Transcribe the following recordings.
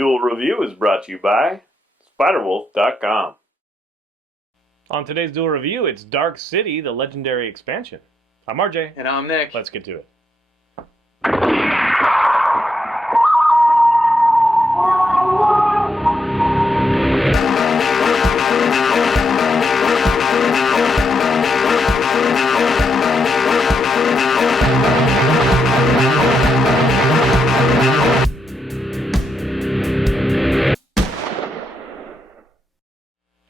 Duel Review is brought to you by SpiderWolf.com. On today's Duel Review, it's Dark City, the legendary expansion. I'm RJ. And I'm Nick. Let's get to it.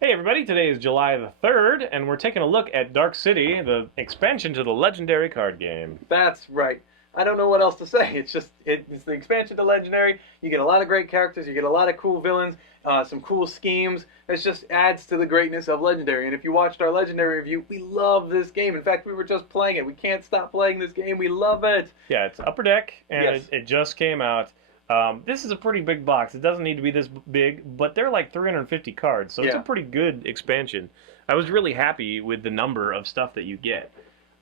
Hey everybody, today is July the 3rd, and we're taking a look at Dark City, the expansion to the legendary card game. That's right. I don't know what else to say. It's the expansion to Legendary. You get a lot of great characters. You get a lot of cool villains, some cool schemes. It just adds to the greatness of Legendary. And if you watched our Legendary review, we love this game. In fact, we were just playing it. We can't stop playing this game. We love it. Yeah, it's Upper Deck, and Yes. it just came out. This is a pretty big box. It doesn't need to be this big, but they're like 350 cards, so it's a Yeah. pretty good expansion. I was really happy with the number of stuff that you get.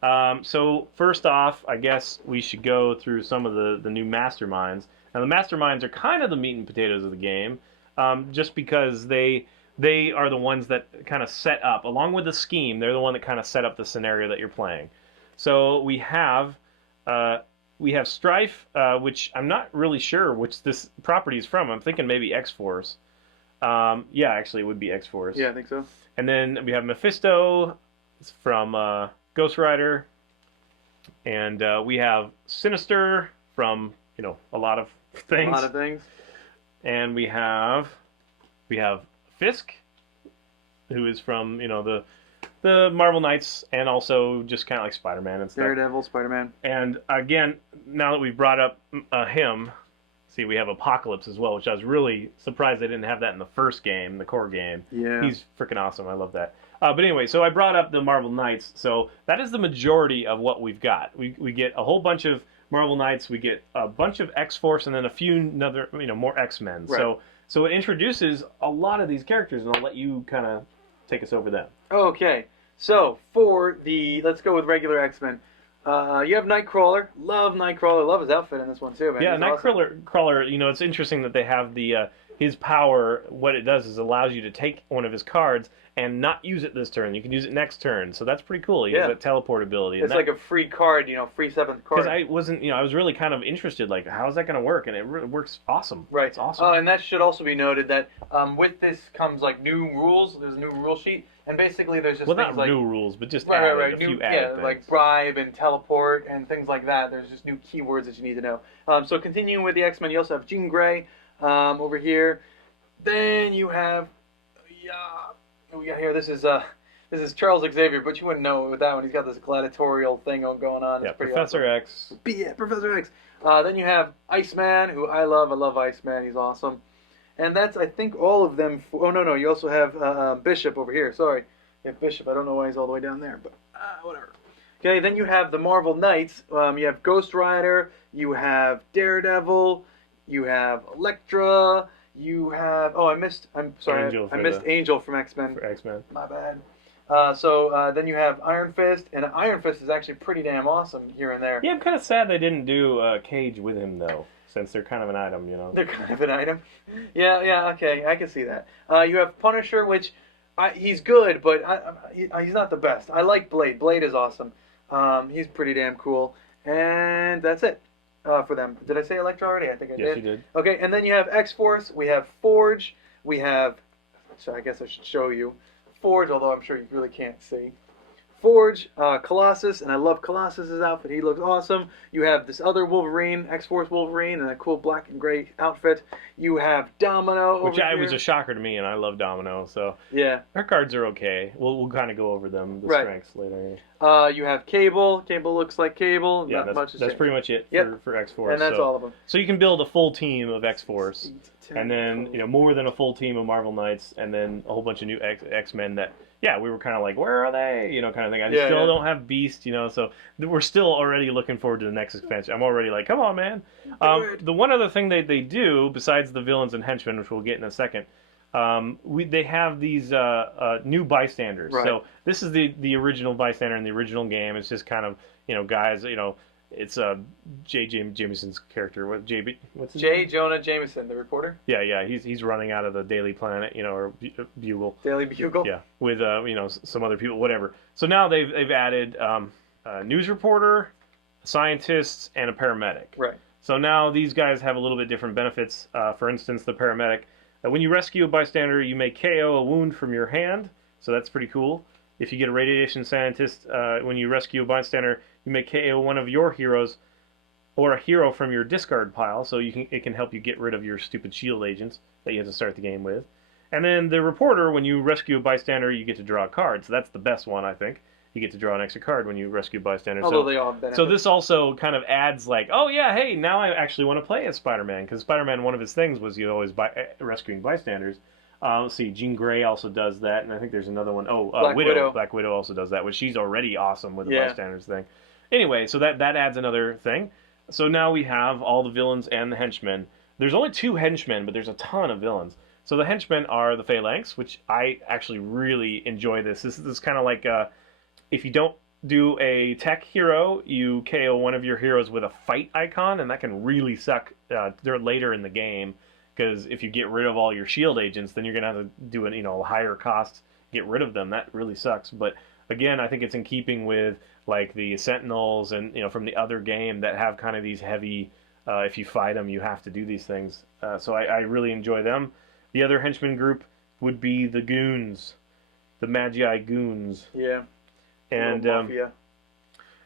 So first off, I guess we should go through some of the new Masterminds. Now the Masterminds are kind of the meat and potatoes of the game, just because they are the ones that kind of set up, along with the scheme, they're the one that kind of set up the scenario that you're playing. So we have Strife, which I'm not really sure which this property is from. I'm thinking maybe X-Force. Yeah, actually it would be X-Force. Yeah, I think so. And then we have Mephisto. It's from Ghost Rider. And we have Sinister from, a lot of things. A lot of things. And we have Fisk, who is from, the Marvel Knights, and also just kind of like Spider-Man and stuff. Daredevil, Spider-Man. And again, now that we've brought up him, see, we have Apocalypse as well, which I was really surprised they didn't have that in the first game, the core game. Yeah. He's freaking awesome. I love that. But anyway, so I brought up the Marvel Knights. So that is the majority of what we've got. We get a whole bunch of Marvel Knights. We get a bunch of X-Force, and then a few more X-Men. Right. So it introduces a lot of these characters, and I'll let you kind of take us over them. Okay, so let's go with regular X-Men. You have Nightcrawler. Love Nightcrawler. Love his outfit in this one too, man. Yeah, He's awesome. Nightcrawler, it's interesting that they have his power. What it does is allows you to take one of his cards and not use it this turn. You can use it next turn, so that's pretty cool. He has that teleport ability. It's like a free card, free 7th card. Because I was really kind of interested, like, how is that going to work? And it really works awesome. Right. It's awesome. And that should also be noted that with this comes like new rules. There's a new rule sheet, and basically there's just well, things not like new rules, but just right. a few New, added things. like bribe and teleport and things like that. There's just new keywords that you need to know. So continuing with the X-Men, you also have Jean Grey over here. Then you have we got here. This is Charles Xavier, but you wouldn't know it with that one. He's got this gladiatorial thing going on. Yeah, it's pretty Professor awesome. X. Yeah, Professor X. Then you have Iceman, who I love. I love Iceman. He's awesome. And that's, I think, all of them. Oh, no. You also have Bishop over here. Sorry. You have Bishop. I don't know why he's all the way down there, but whatever. Okay, then you have the Marvel Knights. You have Ghost Rider. You have Daredevil. You have Elektra. You have... Oh, I'm sorry. I missed Angel from X-Men. For X-Men. My bad. So then you have Iron Fist, and Iron Fist is actually pretty damn awesome here and there. Yeah, I'm kind of sad they didn't do Cage with him, though, since they're kind of an item, They're kind of an item. Yeah, okay, I can see that. You have Punisher, which he's good, but he's not the best. I like Blade. Blade is awesome. He's pretty damn cool. And that's it for them. Did I say Elektra already? I think I did. Yes, you did. Okay, and then you have X-Force. We have Forge. We have... So I guess I should show you. Forge, although I'm sure you really can't see. Forge, Colossus, and I love Colossus's outfit. He looks awesome. You have this other Wolverine, X-Force Wolverine, and a cool black and gray outfit. You have Domino Which over here. was a shocker to me, and I love Domino, so... Yeah. Her cards are okay. We'll kind of go over them, the strengths later. You have Cable. Cable looks like Cable. Yeah, Not much that's pretty much it for X-Force. And that's all of them. So you can build a full team of X-Force, and then more than a full team of Marvel Knights, and then a whole bunch of new X-Men that, we were kind of like, where are they? Kind of thing. I still don't have Beast, so we're still already looking forward to the next expansion. I'm already like, come on, man. The one other thing they do, besides the villains and henchmen, which we'll get in a second, they have these new bystanders. Right. So this is the original bystander in the original game. It's just kind of guys It's J. Jameson's character. What's his J. name? Jonah Jameson, the reporter. Yeah. He's running out of the Daily Planet, or Bugle. Daily Bugle. Yeah, with some other people, whatever. So now they've added a news reporter, scientists, and a paramedic. Right. So now these guys have a little bit different benefits. For instance, the paramedic. When you rescue a bystander, you may KO a wound from your hand. So that's pretty cool. If you get a radiation scientist, when you rescue a bystander, you may KO one of your heroes or a hero from your discard pile. So it can help you get rid of your stupid shield agents that you have to start the game with. And then the reporter, when you rescue a bystander, you get to draw a card. So that's the best one, I think. You get to draw an extra card when you rescue bystanders. Although they all benefit. So this also kind of adds like, oh yeah, hey, now I actually want to play as Spider-Man, because Spider-Man, one of his things was always rescuing bystanders. Let's see, Jean Grey also does that, and I think there's another one. Oh, Widow. Black Widow also does that, which she's already awesome with the bystanders thing. Anyway, so that adds another thing. So now we have all the villains and the henchmen. There's only 2 henchmen, but there's a ton of villains. So the henchmen are the Phalanx, which I actually really enjoy this. This is kind of like... if you don't do a tech hero, you KO one of your heroes with a fight icon, and that can really suck later in the game, because if you get rid of all your shield agents, then you're going to have to do a higher cost, get rid of them. That really sucks. But again, I think it's in keeping with like the Sentinels and from the other game that have kind of these heavy, if you fight them, you have to do these things. So I really enjoy them. The other henchman group would be the Goons, the Magi Goons. Yeah. And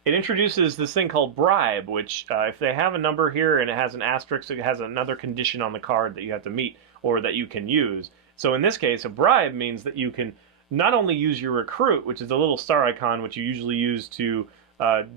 it introduces this thing called bribe, which if they have a number here and it has an asterisk, it has another condition on the card that you have to meet or that you can use. So in this case, a bribe means that you can not only use your recruit, which is a little star icon, which you usually use to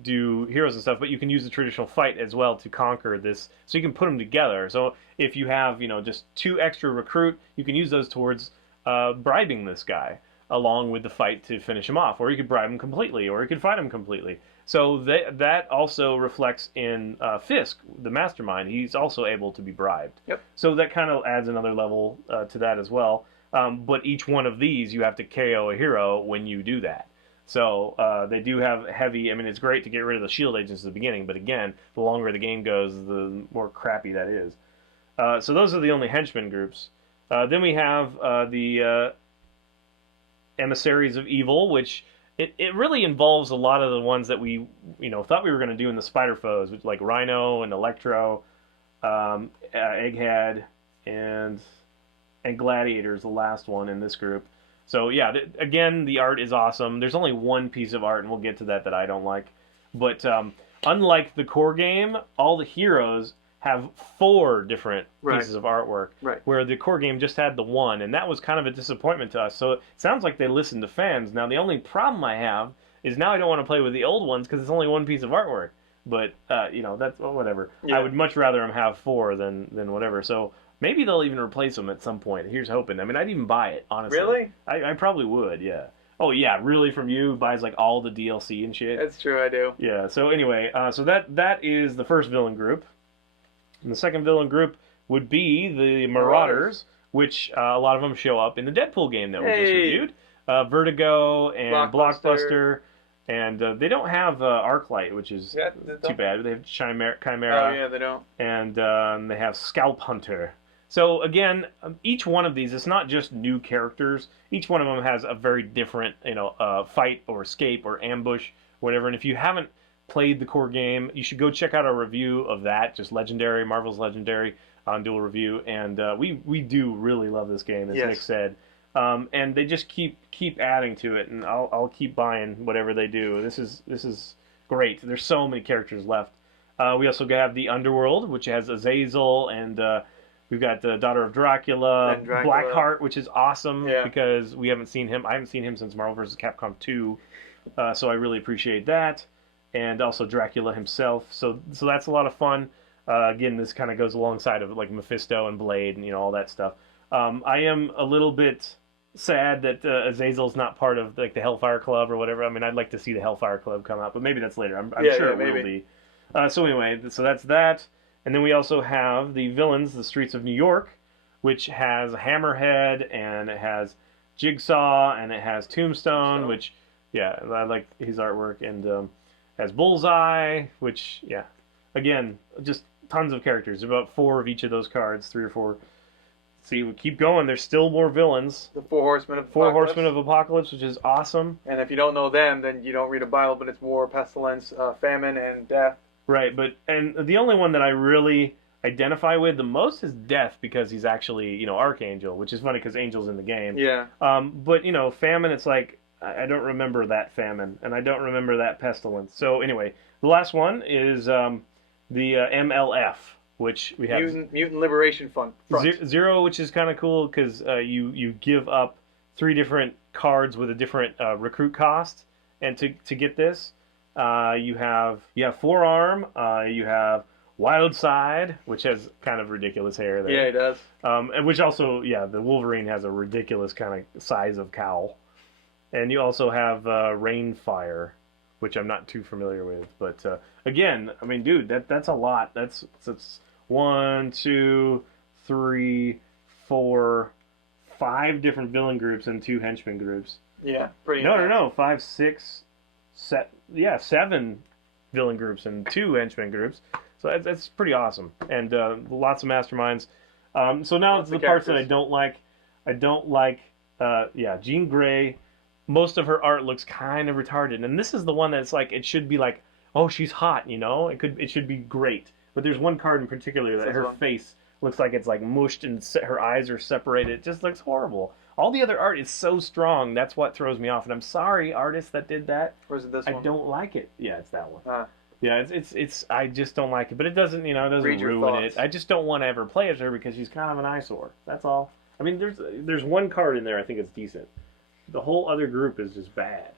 do heroes and stuff, but you can use the traditional fight as well to conquer this. So you can put them together. So if you have just 2 extra recruit, you can use those towards bribing this guy, along with the fight to finish him off. Or you could bribe him completely, or you could fight him completely. So that also reflects in Fisk, the mastermind. He's also able to be bribed. Yep. So that kind of adds another level to that as well. But each one of these, you have to KO a hero when you do that. So they do have heavy... I mean, it's great to get rid of the shield agents at the beginning, but again, the longer the game goes, the more crappy that is. So those are the only henchmen groups. Then we have the... Emissaries of Evil, which it really involves a lot of the ones that we thought we were going to do in the Spider Foes, which like Rhino and Electro, Egghead, and Gladiator is the last one in this group. So yeah, again, the art is awesome. There's only one piece of art, and we'll get to that I don't like. But unlike the core game, all the heroes have 4 different pieces of artwork, where the core game just had the 1, and that was kind of a disappointment to us. So it sounds like they listened to fans. Now, the only problem I have is now I don't want to play with the old ones because it's only 1 piece of artwork. But, that's whatever. Yeah. I would much rather them have 4 than whatever. So maybe they'll even replace them at some point. Here's hoping. I mean, I'd even buy it, honestly. Really? I probably would, yeah. Oh, yeah, really? From you? Buys, like, all the DLC and shit? That's true, I do. Yeah, so anyway, so that is the first villain group. And the second villain group would be the Marauders, which a lot of them show up in the Deadpool game that we just reviewed. Vertigo and Blockbuster. And they don't have Arclight, which is too bad. They have Chimera. Oh, yeah, they don't. And they have Scalp Hunter. So, again, each one of these, it's not just new characters. Each one of them has a very different, fight or escape or ambush, whatever. And if you haven't played the core game, you should go check out our review of that, just Legendary, Marvel's Legendary on Duel Review, and we do really love this game, as Nick said. And they just keep adding to it, and I'll keep buying whatever they do. This is great. There's so many characters left. We also have the Underworld, which has Azazel, and we've got the Daughter of Dracula, Blackheart, which is awesome because we haven't seen him. I haven't seen him since Marvel vs. Capcom 2, so I really appreciate that. And also Dracula himself. So that's a lot of fun. Again, this kind of goes alongside of like Mephisto and Blade and all that stuff. I am a little bit sad that Azazel's not part of like the Hellfire Club or whatever. I mean, I'd like to see the Hellfire Club come out, but maybe that's later. I'm sure it will be. So anyway, so that's that. And then we also have the villains, the Streets of New York, which has Hammerhead and it has Jigsaw and it has Tombstone, which I like his artwork, and has Bullseye, which, yeah, again, just tons of characters. About 4 of each of those cards, 3 or 4. See, we keep going. There's still more villains. The Four Horsemen of Four Apocalypse. Horsemen of Apocalypse, which is awesome. And if you don't know them, then you don't read a Bible, but it's war, pestilence, famine, and death. Right, and the only one that I really identify with the most is Death, because he's actually, Archangel, which is funny because Angel's in the game. Yeah. But, famine, it's like, I don't remember that famine, and I don't remember that pestilence. So anyway, the last one is the MLF, which we have Mutant Liberation Front. Zero, which is kind of cool because you give up 3 different cards with a different recruit cost, and to get this, you have Forearm, you have Wild Side, which has kind of ridiculous hair there. Yeah, he does. And which also, the Wolverine has a ridiculous kind of size of cowl. And you also have Rainfire, which I'm not too familiar with. But again, I mean, dude, that's a lot. That's 1, 2, 3, 4, 5 different villain groups and 2 henchman groups. Yeah, pretty. No, 5, 6, 7 villain groups and 2 henchman groups. So that's pretty awesome, and lots of masterminds. So now it's the parts that I don't like. Jean Grey. Most of her art looks kind of retarded, and this is the one that's like it should be like, oh, she's hot, It should be great. But there's one card in particular that her face looks like it's like mushed and her eyes are separated. It just looks horrible. All the other art is so strong. That's what throws me off. And I'm sorry, artists that did that. Or is it this one? I don't like it. Yeah, it's that one. Ah. Yeah, it's. I just don't like it. But it doesn't, ruin it. I just don't want to ever play as her because she's kind of an eyesore. That's all. I mean, there's one card in there I think it's decent. The whole other group is just bad.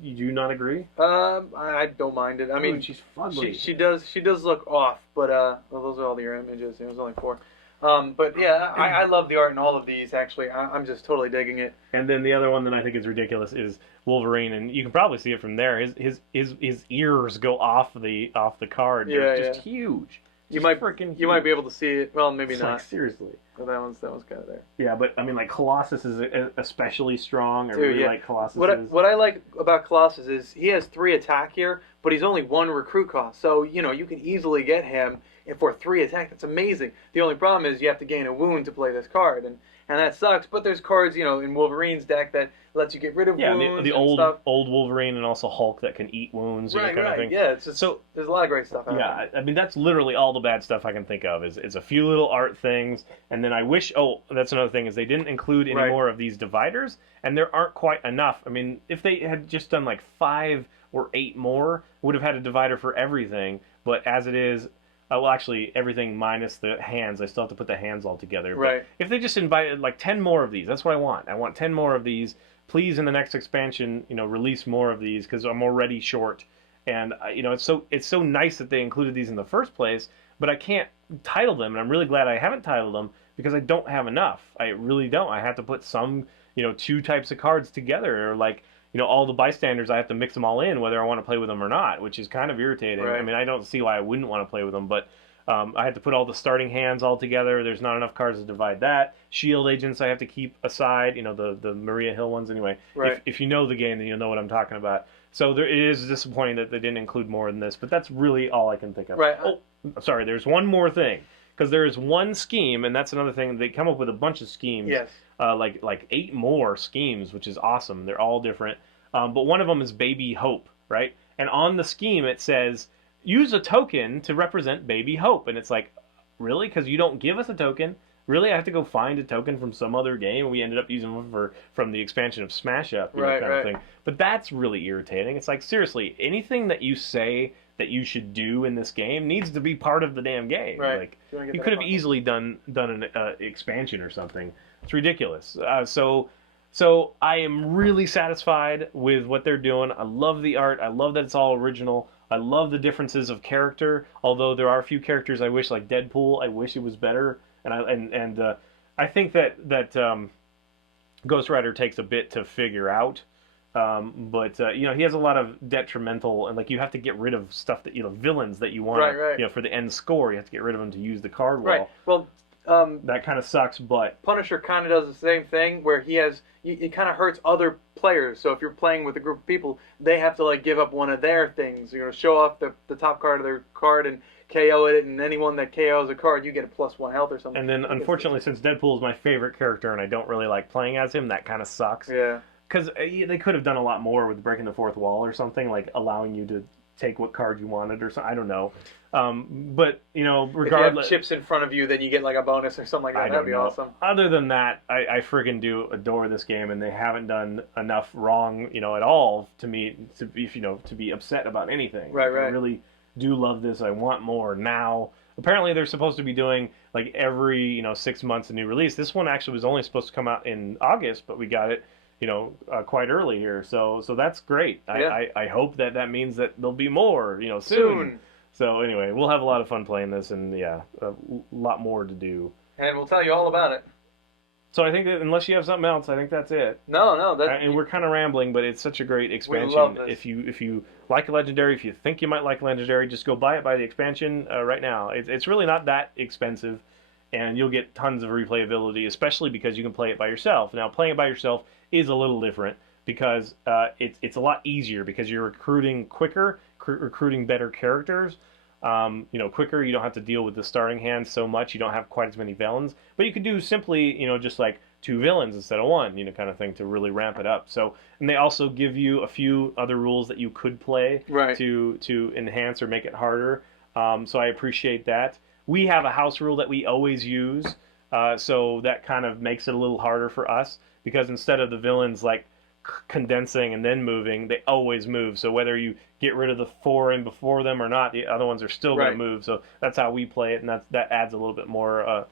You do not agree? I don't mind it. I mean, she's fugly. She does look off, but those are all your images. It was only 4. But yeah, I love the art in all of these. Actually, I'm just totally digging it. And then the other one that I think is ridiculous is Wolverine, and you can probably see it from there. His ears go off the card. They're just huge. You might be able to see it. Well, maybe it's not. Like, seriously. Well, that one's kind of there. Yeah, but I mean, like Colossus is especially strong. I really like Colossus. What I like about Colossus is he has 3 attack here, but he's only 1 recruit cost. So you can easily get him for 3 attack. That's amazing. The only problem is you have to gain a wound to play this card, and that sucks. But there's cards in Wolverine's deck that lets you get rid of wounds. The old stuff. Old Wolverine and also Hulk that can eat wounds. Right. Kind of thing. Yeah, it's just, so there's a lot of great stuff. I mean that's literally all the bad stuff I can think of. Is a few little art things, and then I wish. Oh, that's another thing is they didn't include any more of these dividers, and there aren't quite enough. I mean, if they had just done like 5 or 8 more, would have had a divider for everything. But as it is. Well, actually, everything minus the hands. I still have to put the hands all together. Right. But if they just invited like 10 more of these, that's what I want. I want 10 more of these. Please, in the next expansion, release more of these because I'm already short. And it's so nice that they included these in the first place. But I can't title them, and I'm really glad I haven't titled them because I don't have enough. I really don't. I have to put some, 2 types of cards together, or like. All the bystanders, I have to mix them all in, whether I want to play with them or not, which is kind of irritating. Right. I mean, I don't see why I wouldn't want to play with them, but I have to put all the starting hands all together. There's not enough cards to divide that. Shield agents I have to keep aside, the Maria Hill ones anyway. Right. If you know the game, then you'll know what I'm talking about. So it is disappointing that they didn't include more than this, but that's really all I can think of. Right. Oh, sorry, there's one more thing. Because there is one scheme, and that's another thing. They come up with a bunch of schemes. Yes. Like 8 more schemes, which is awesome. They're all different. But one of them is Baby Hope, right? And on the scheme it says, use a token to represent Baby Hope. And it's like, really? Because you don't give us a token? Really? I have to go find a token from some other game? We ended up using one from the expansion of Smash Up, kind of thing. But that's really irritating. It's like, seriously, anything that you say that you should do in this game needs to be part of the damn game. Right. Like, you could have easily done an expansion or something. It's ridiculous. So I am really satisfied with what they're doing. I love the art. I love that it's all original. I love the differences of character. Although there are a few characters I wish, like Deadpool, I wish it was better. And I think that Ghost Rider takes a bit to figure out. But he has a lot of detrimental, and like you have to get rid of stuff that villains that you want. Right. For the end score, you have to get rid of them to use the card wall. Right. Well, that kind of sucks, but Punisher kind of does the same thing where it kind of hurts other players. So if you're playing with a group of people, they have to like give up one of their things. Show off the top card of their card and KO it, and anyone that KOs a card, you get a +1 health or something. And then, unfortunately, since Deadpool is my favorite character and I don't really like playing as him, that kind of sucks. Yeah. Because they could have done a lot more with breaking the fourth wall or something, like allowing you to take what card you wanted or something. I don't know. But, regardless... If you have chips in front of you, then you get like a bonus or something like that. That'd be awesome. Other than that, I friggin' do adore this game, and they haven't done enough wrong, at all to me to be upset about anything. Right. I really do love this. I want more now. Apparently, they're supposed to be doing like every 6 months a new release. This one actually was only supposed to come out in August, but we got it quite early here. So that's great. Yeah. I hope that means that there'll be more soon. So anyway, we'll have a lot of fun playing this, and a lot more to do. And we'll tell you all about it. So I think that unless you have something else, I think that's it. No, and we're kind of rambling, but it's such a great expansion. We love this. If you like Legendary, if you think you might like Legendary, just go buy the expansion right now. It's really not that expensive, and you'll get tons of replayability, especially because you can play it by yourself. Now, playing it by yourself is a little different because it's a lot easier because you're recruiting quicker, recruiting better characters. Quicker. You don't have to deal with the starting hand so much. You don't have quite as many villains, but you could do simply, just like 2 villains instead of 1, kind of thing to really ramp it up. So, and they also give you a few other rules that you could play to enhance or make it harder. So I appreciate that. We have a house rule that we always use, so that kind of makes it a little harder for us because instead of the villains like condensing and then moving, they always move. So whether you get rid of the 4 in before them or not, the other ones are still going to move. So that's how we play it, and that adds a little bit more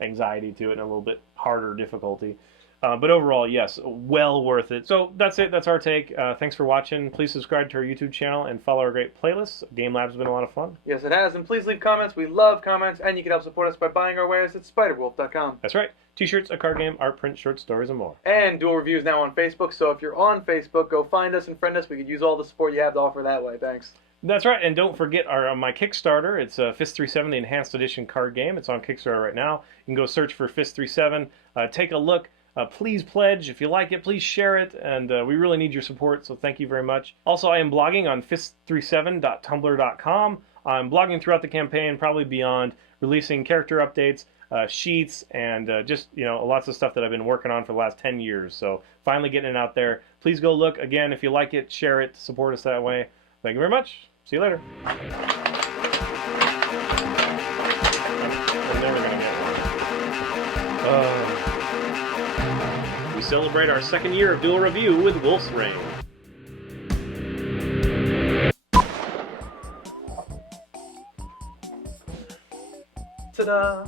anxiety to it and a little bit harder difficulty. But overall, yes, well worth it. So that's it. That's our take. Thanks for watching. Please subscribe to our YouTube channel and follow our great playlists. Game Lab's been a lot of fun. Yes, it has. And please leave comments. We love comments. And you can help support us by buying our wares at spiderwolf.com. That's right. T-shirts, a card game, art print, short stories, and more. And Duel Reviews now on Facebook. So if you're on Facebook, go find us and friend us. We could use all the support you have to offer that way. Thanks. That's right, and don't forget my Kickstarter. It's Fist 37, the Enhanced Edition card game. It's on Kickstarter right now. You can go search for Fist 37. Take a look. Please pledge. If you like it, please share it, and we really need your support, so thank you very much. Also, I am blogging on fist37.tumblr.com. I'm blogging throughout the campaign, probably beyond, releasing character updates, sheets, and just, lots of stuff that I've been working on for the last 10 years. So finally getting it out there. Please go look. Again, if you like it, share it, support us that way. Thank you very much. See you later. I'm never going to get one. We celebrate our 2nd year of Duel Review with Wolf's Reign. Ta-da!